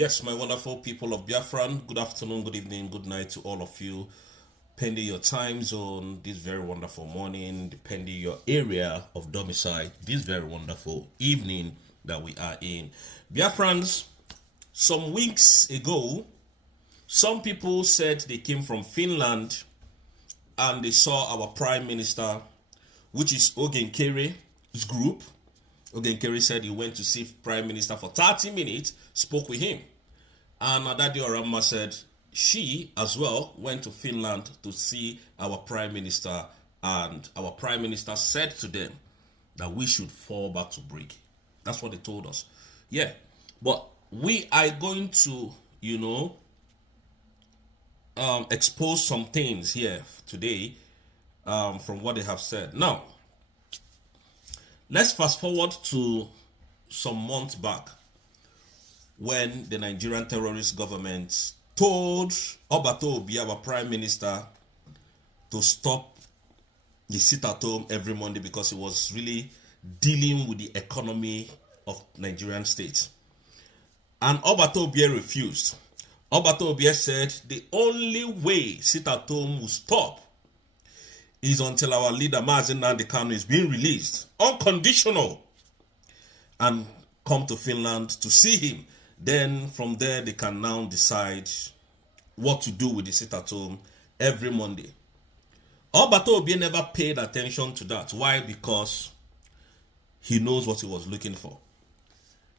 Yes, my wonderful people of Biafra, good afternoon, good evening, good night to all of you, depending your time zone, this very wonderful morning, depending your area of domicile, this very wonderful evening that we are in. Biafrans, some weeks ago, some people said they came from Finland and they saw our Prime Minister, which is Ogenkere's group. Ogenkere said he went to see Prime Minister for 30 minutes, spoke with him. And Adadi Orama said she as well went to Finland to see our Prime Minister, and our Prime Minister said to them that we should fall back to Brig. That's what they told us. Yeah, but we are going to, expose some things here today from what they have said. Now, let's fast forward to some months back when the Nigerian terrorist government told Obato Obi, our Prime Minister, to stop the sit-at-home every Monday because he was really dealing with the economy of Nigerian states. And Obato Obi refused. Obato Obi said the only way sit-at-home will stop is until our leader Mazi Nnamdi Kanu is being released, unconditional, and come to Finland to see him. Then from there they can now decide what to do with the sit-at-home every Monday. Obato Obi never paid attention to that. Why? Because he knows what he was looking for.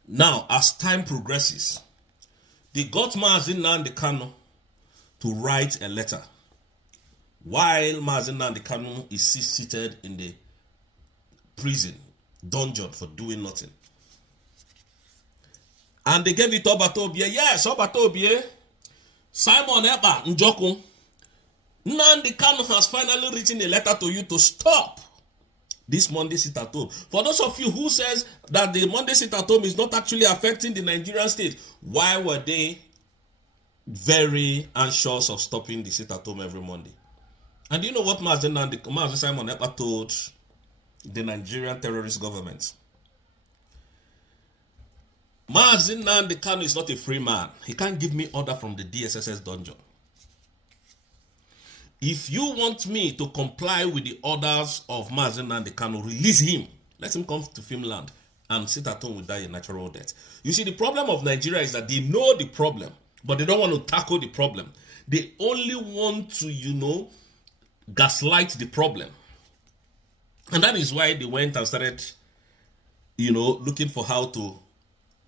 Now, as time progresses, they got Mazi Nnamdi Kanu to write a letter while Mazi Nnamdi Kanu is seated in the prison dungeon for doing nothing. And they gave it to Obato Obi. Yes, Obato Obi. Simon Ekpa Njoku. Nnamdi Kanu has finally written a letter to you to stop this Monday sit-at-home. For those of you who says that the Monday sit-at-home is not actually affecting the Nigerian state, why were they very anxious of stopping the sit-at-home every Monday? And do you know what Mazi Simon Ekpa told the Nigerian terrorist government? Mazi Nnamdi Kanu is not a free man. He can't give me order from the DSSS dungeon. If you want me to comply with the orders of Mazi Nnamdi Kanu, release him. Let him come to Finland and sit at home without a natural death. You see, the problem of Nigeria is that they know the problem, but they don't want to tackle the problem. They only want to, gaslight the problem. And that is why they went and started, looking for how to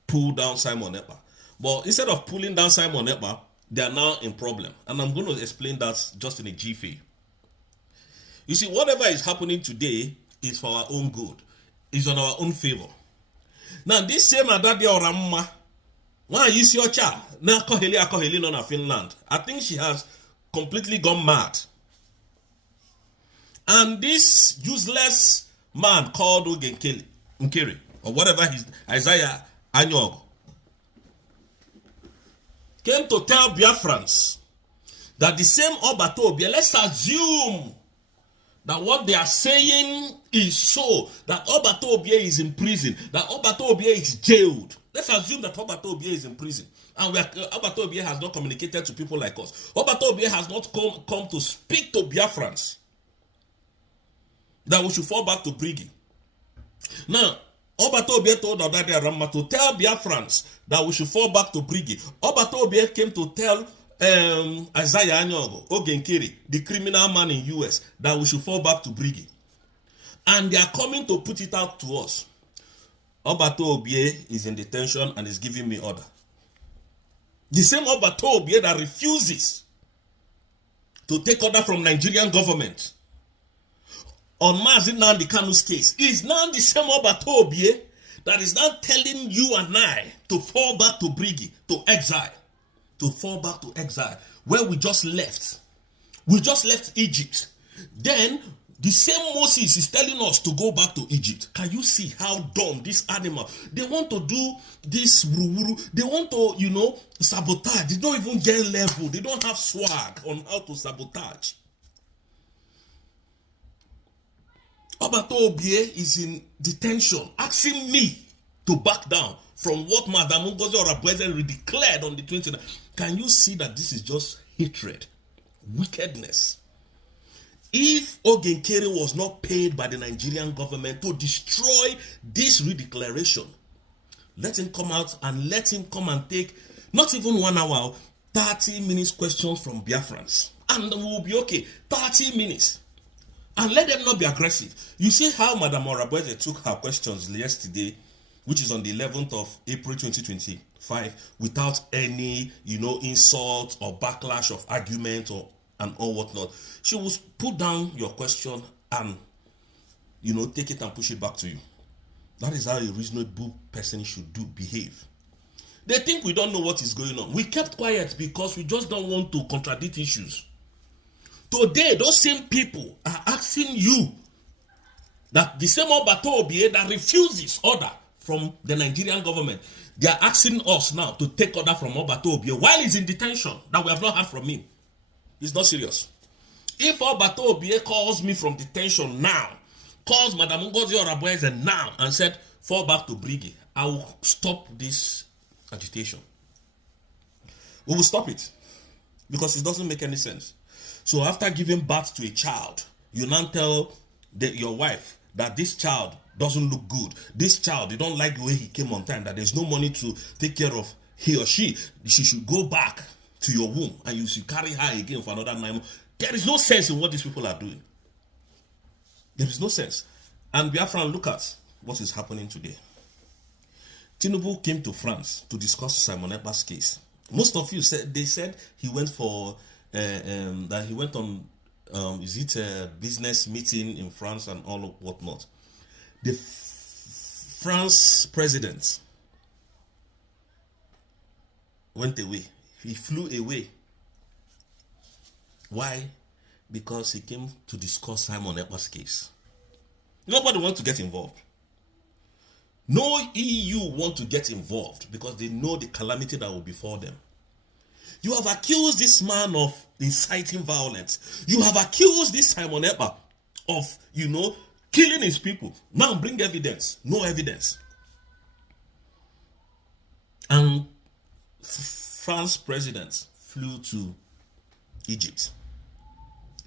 pull down Simon Ekpa. But instead of pulling down Simon Ekpa, they are now in problem. And I'm going to explain that just in a jiffy. You see, whatever is happening today is for our own good. It's on our own favor. Now, this same Adadi Oramma, when you see your child, now Akoheli non Finland, I think she has completely gone mad. And this useless man called Ogenkere, or whatever his Isaiah Anyog, came to tell Biafrans that the same Obato Obi, let's assume that what they are saying is so, that Obato Obi is in prison, that Obato Obi is jailed. Let's assume that Obato Obi is in prison. And Obato Obi has not communicated to people like us. Obato Obi has not come to speak to Biafrans that we should fall back to Brigi. Now, Obato Obi told Adadi Arama to tell Biafrans that we should fall back to Brigi. Obato Obi came to tell Isaiah Anyogo, Ogenkere, the criminal man in US, that we should fall back to Brigi. And they are coming to put it out to us. Obato Obi is in detention and is giving me order. The same Obato Obi that refuses to take order from Nigerian government on Mazi Nnamdi Kanu's case is now the same Obato Obi that is now telling you and I to fall back to Brigi, to exile. To fall back to exile, where we just left. We just left Egypt. Then the same Moses is telling us to go back to Egypt. Can you see how dumb this animal? They want to do this wuru. They want to, sabotage. They don't even get level. They don't have swag on how to sabotage. Obato Obi is in detention, asking me to back down from what Madam Ngozi Orabueze declared on the 29th. Can you see that this is just hatred, wickedness? If Ogenkere was not paid by the Nigerian government to destroy this redeclaration, let him come out and let him come and take not even 1 hour, 30 minutes questions from Biafrans. And we'll be okay. 30 minutes. And let them not be aggressive. You see how Madam Orabueze took her questions yesterday, which is on the 11th of April 2025, without any, insult or backlash of argument and all whatnot. She will put down your question and, take it and push it back to you. That is how a reasonable person should behave. They think we don't know what is going on. We kept quiet because we just don't want to contradict issues. Today, those same people are asking you that the same Obato Obie that refuses order from the Nigerian government, they are asking us now to take order from Obato Obie while he's in detention that we have not heard from him. It's not serious. If Obato Obie calls me from detention now, calls Madam Ngozi Orabueze now and said, fall back to Briggy, I will stop this agitation. We will stop it because it doesn't make any sense. So after giving birth to a child, you now tell your wife that this child doesn't look good. This child, you don't like the way he came on time, that there's no money to take care of he or she. She should go back to your womb and you should carry her again for another 9 months. There is no sense in what these people are doing. There is no sense. And Biafra, look at what is happening today. Tinubu came to France to discuss Simon Ekpa's case. Most of you said he went for that he went on a business meeting in France and all of whatnot. The France president went away. He flew away. Why? Because he came to discuss Simon Ekpa's case. Nobody wants to get involved. No EU want to get involved because they know the calamity that will befall them. You have accused this man of inciting violence. You have accused this Simon Ekpa of, killing his people. Now bring evidence. No evidence. And France president flew to Egypt,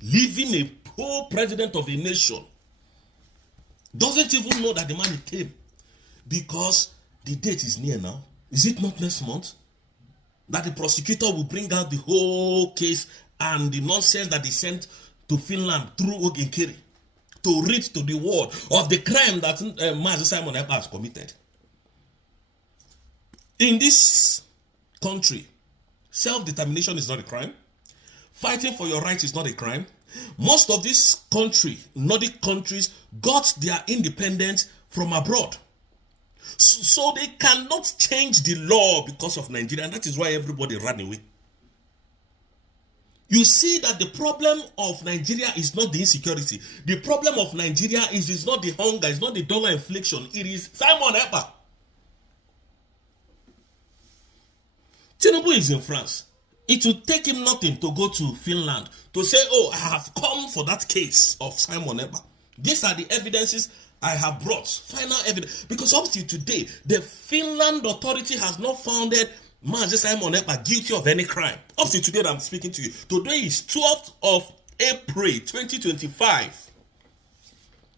leaving a poor president of a nation. Doesn't even know that the man came because the date is near now. Is it not next month? That the prosecutor will bring out the whole case and the nonsense that they sent to Finland through Ogenkere to read to the world of the crime that Mazi Simon Ekpa has committed. In this country, self-determination is not a crime. Fighting for your rights is not a crime. Most of these Nordic countries, got their independence from abroad. So they cannot change the law because of Nigeria, and that is why everybody ran away. You see that the problem of Nigeria is not the insecurity. The problem of Nigeria is not the hunger, it's not the dollar inflation. It is Simon Ekpa. Tinubu is in France. It will take him nothing to go to Finland to say, oh, I have come for that case of Simon Ekpa. These are the evidences I have brought. Final evidence. Because up to today, the Finland authority has not found Mazi Simon Ekpa guilty of any crime. Up to today that I'm speaking to you. Today is 12th of April 2025.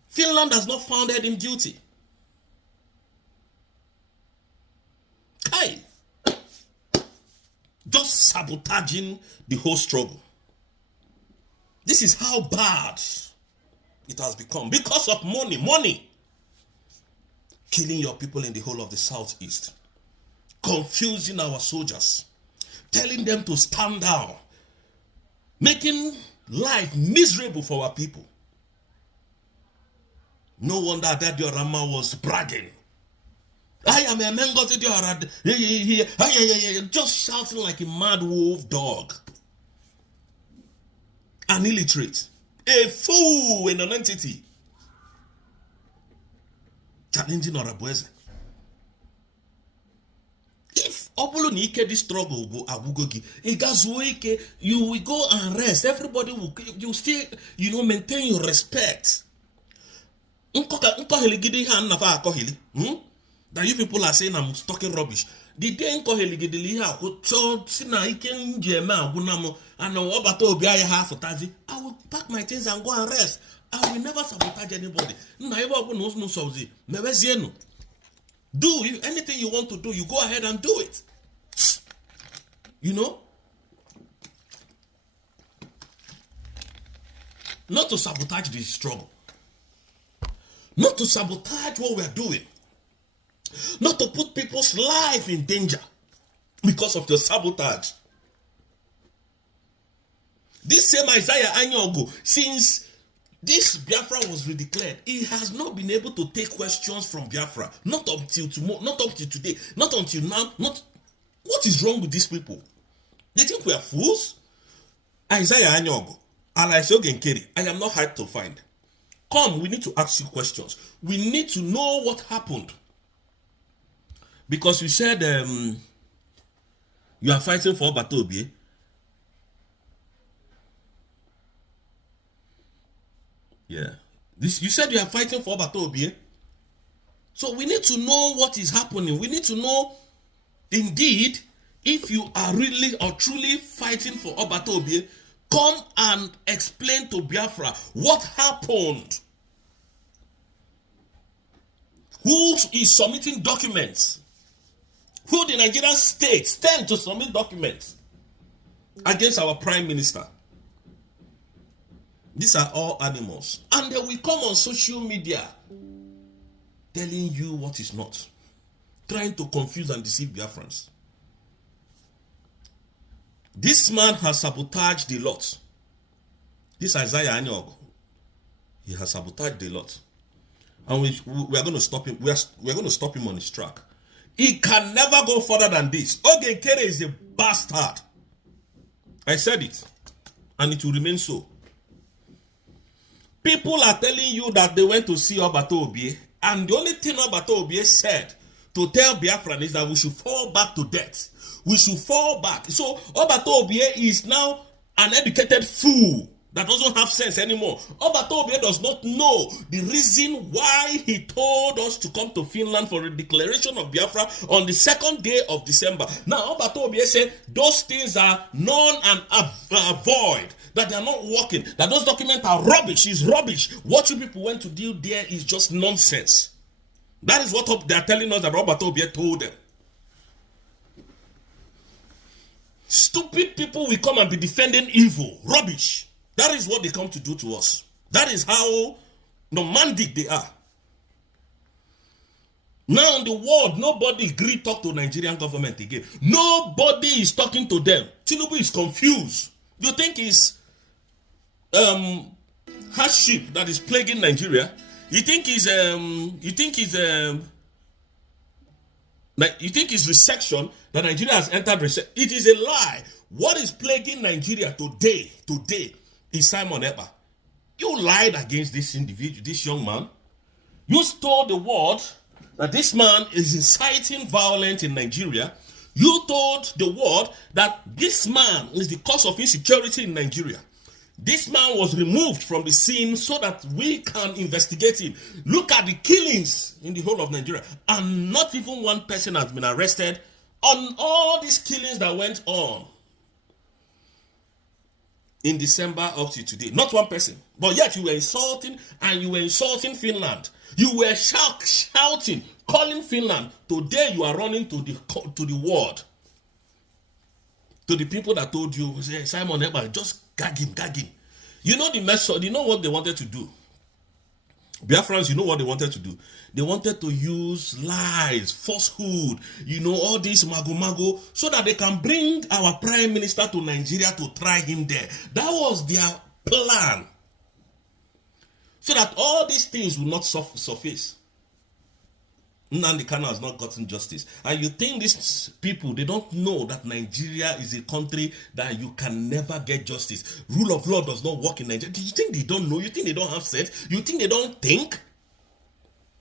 Finland has not found him guilty. Kai. Just sabotaging the whole struggle. This is how bad it has become. Because of money. Killing your people in the whole of the southeast. Confusing our soldiers. Telling them to stand down. Making life miserable for our people. No wonder that Diorama was bragging. I am a man got it, just shouting like a mad wolf dog. An illiterate. A fool in an entity. Challenging Orabueze. If Obulunike this struggle go abugogi, you will go and rest. Everybody will you still, maintain your respect. That you people are saying I'm talking rubbish. The day in Koheligidili, so Sina, he can Jema, Gunamo, and Obato Biaya half of Tazi. I will pack my things and go and rest. I will never sabotage anybody. Never knows no Sauzi. Never Zeno. Do anything you want to do, you go ahead and do it. You know? Not to sabotage the struggle. Not to sabotage what we are doing. Not to put people's life in danger because of your sabotage. This same Isaiah Anyogo, since this Biafra was redeclared, he has not been able to take questions from Biafra. Not until tomorrow, not up to today, not until now. What is wrong with these people? They think we are fools? Isaiah Anyogo, Alaishogenkeri, I am not hard to find. Come, we need to ask you questions. We need to know what happened. Because you said you are fighting for Batobie. Yeah. You said you are fighting for Batobie. So we need to know what is happening. We need to know, indeed, if you are really or truly fighting for Obatobie, come and explain to Biafra what happened. Who is submitting documents? Who the Nigerian state stand to submit documents against our prime minister? These are all animals. And then we come on social media telling you what is not. Trying to confuse and deceive Biafrans. This man has sabotaged a lot. This Isaiah Anyogo, he has sabotaged a lot. And we are going to stop him. We are going to stop him on his track. He can never go further than this. Ogenkere is a bastard. I said it. And it will remain so. People are telling you that they went to see Obato Obie. And the only thing Obato Obie said to tell Biafran is that we should fall back to death. We should fall back. So Obato Obie is now an educated fool that doesn't have sense anymore. Obato Obie does not know the reason why he told us to come to Finland for a declaration of Biafra on the 2nd day of December. Now, Obato Obie said those things are null and void, that they are not working, that those documents are rubbish. It's rubbish. What you people went to do there is just nonsense. That is what they are telling us that Obato Obie told them. Stupid people will come and be defending evil. Rubbish. That is what they come to do to us. That is how nomadic they are. Now in the world, nobody agreed to talk to Nigerian government again. Nobody is talking to them. Tinubu is confused. You think it's hardship that is plaguing Nigeria? You think it's recession that Nigeria has entered recession? It is a lie. What is plaguing Nigeria today is Simon Ekpa. You lied against this individual, this young man. You told the world that this man is inciting violence in Nigeria. You told the world that this man is the cause of insecurity in Nigeria. This man was removed from the scene so that we can investigate him. Look at the killings in the whole of Nigeria. And not even one person has been arrested on all these killings that went on in December up to today. Not one person. But yet you were insulting, and you were insulting Finland. You were shouting, calling Finland. Today you are running to the world. To the people that told you, Simon Ekpa, just gag him. You know the method, you know what they wanted to do. Biafrans, you know what they wanted to do? They wanted to use lies, falsehood, all this mago, so that they can bring our prime minister to Nigeria to try him there. That was their plan. So that all these things will not surface. Nnamdi Kanu has not gotten justice. And you think these people, they don't know that Nigeria is a country that you can never get justice. Rule of law does not work in Nigeria. Do you think they don't know? You think they don't have sense? You think they don't think?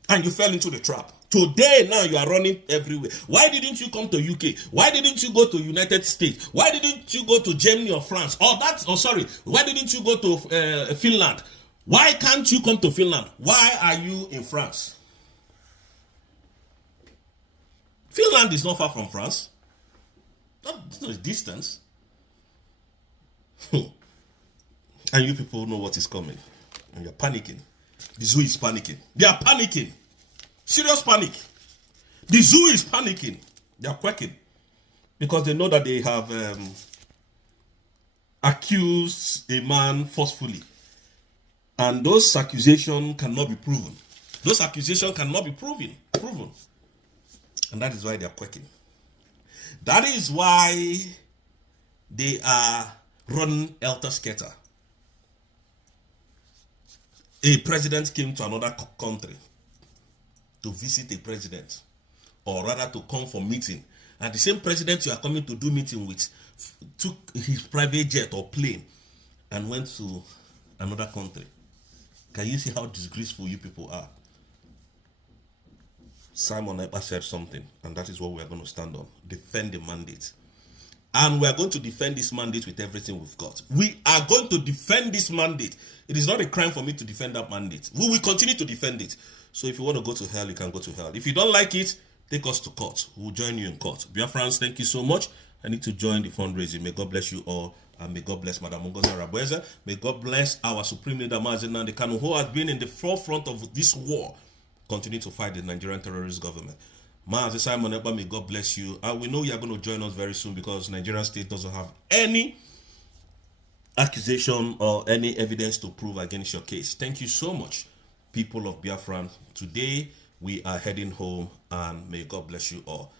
And you fell into the trap. Today, now you are running everywhere. Why didn't you come to UK? Why didn't you go to United States? Why didn't you go to Germany or France? Why didn't you go to Finland? Why can't you come to Finland? Why are you in France? Finland is not far from France. It's not a distance. And you people know what is coming. And you're panicking. The zoo is panicking. They are panicking. Serious panic. The zoo is panicking. They are quaking. Because they know that they have accused a man forcefully. And those accusations cannot be proven. Those accusations cannot be proven. And that is why they are quaking. That is why they are running helter-skelter. A president came to another country to visit a president, or rather to come for meeting. And the same president you are coming to do meeting with took his private jet or plane and went to another country. Can you see how disgraceful you people are? Simon Ekpa said something, and that is what we are going to stand on. Defend the mandate. And we are going to defend this mandate with everything we've got. We are going to defend this mandate. It is not a crime for me to defend that mandate. We will continue to defend it. So if you want to go to hell, you can go to hell. If you don't like it, take us to court. We'll join you in court. BIAFRANs, thank you so much. I need to join the fundraising. May God bless you all. And may God bless Madam Ngozi Arabweze. May God bless our Supreme Leader Mazi Nnamdi Kanu, who has been in the forefront of this war. Continue to fight the Nigerian terrorist government. Mazi Simon Ekpa, may God bless you. And we know you are going to join us very soon because Nigerian state doesn't have any accusation or any evidence to prove against your case. Thank you so much, people of Biafra. Today, we are heading home, and may God bless you all.